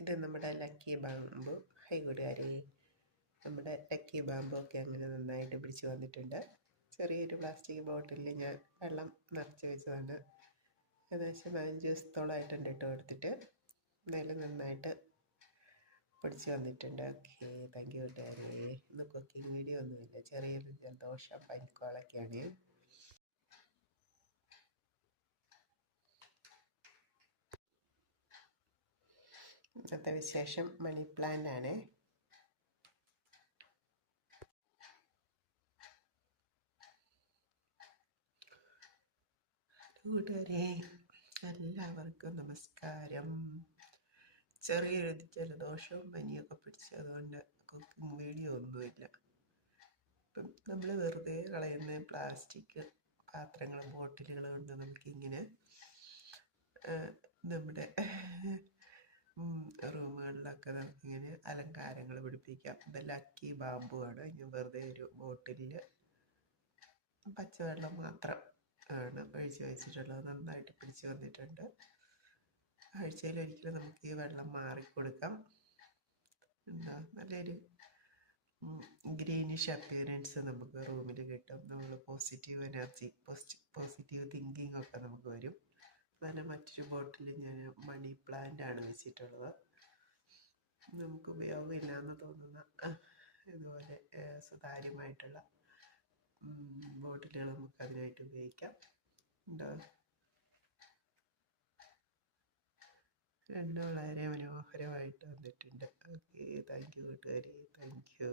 ഇത് നമ്മുടെ lucky bamboo. High കൂട്ടുകാരെ, നമ്മുടെ ലക്കി ബാമ്പു ഒക്കെ അങ്ങനെ നന്നായിട്ട് പിടിച്ച് വന്നിട്ടുണ്ട്. ചെറിയൊരു പ്ലാസ്റ്റിക് ബോട്ടിലിൽ ഞാൻ വെള്ളം നിറച്ച് വെച്ചതാണ്. ഏകദേശം 5 ദിവസത്തോളമായിട്ടുണ്ട് ഇട്ട് കൊടുത്തിട്ട്. എന്തായാലും നന്നായിട്ട് പിടിച്ച് വന്നിട്ടുണ്ട്. ഓക്കെ, താങ്ക് യു കൂട്ടുകാരെ. ഇന്ന് കുക്കിംഗ് വീഡിയോ ഒന്നുമില്ല, ചെറിയൊരു ജലദോഷം പനിക്കോളൊക്കെയാണ്. ഇന്നത്തെ വിശേഷം മണി പ്ലാന്റ് ആണ്. കൂട്ടുകാരെ, എല്ലാവർക്കും നമസ്കാരം. ചെറിയൊരു ജലദോഷവും പനിയൊക്കെ പിടിച്ചതുകൊണ്ട് കുക്കിംഗ് വീഡിയോ ഒന്നുമില്ല. ഇപ്പം നമ്മൾ വെറുതെ കളയുന്ന പ്ലാസ്റ്റിക് പാത്രങ്ങളും ബോട്ടിലുകളും കൊണ്ട് നമുക്കിങ്ങനെ നമ്മുടെ റൂമുകളിലൊക്കെ നമുക്കിങ്ങനെ അലങ്കാരങ്ങൾ പിടിപ്പിക്കാം. ഇത് ലക്കി ബാമ്പു ആണ്. ഞാൻ വെറുതെ ഒരു ബോട്ടിലിൽ പച്ചവെള്ളം മാത്രം ആണ് ഒഴിച്ച് വെച്ചിട്ടുള്ളത്. നന്നായിട്ട് പിടിച്ച് വന്നിട്ടുണ്ട്. ആഴ്ചയിലൊരിക്കലും നമുക്ക് ഈ വെള്ളം മാറിക്കൊടുക്കാം. എന്താ നല്ലൊരു ഗ്രീനിഷ് അപ്പിയറൻസ് നമുക്ക് റൂമിൽ കിട്ടും. നമ്മൾ പോസിറ്റീവ് എനർജി, പോസിറ്റീവ് തിങ്കിങ് ഒക്കെ നമുക്ക് വരും. അതുപോലെ മറ്റൊരു ബോട്ടിൽ ഞാൻ മണി പ്ലാന്റ് ആണ് വെച്ചിട്ടുള്ളത്. നമുക്ക് ഉപയോഗമില്ല എന്ന് തോന്നുന്ന ഇതുപോലെ സുതാര്യമായിട്ടുള്ള ബോട്ടിലുകൾ നമുക്ക് അതിനായിട്ട് ഉപയോഗിക്കാം. ഉണ്ടോ? രണ്ടും വളരെ മനോഹരമായിട്ട് വന്നിട്ടുണ്ട്. ഓക്കെ, താങ്ക് യു കൂട്ടുകാരെ, താങ്ക് യു.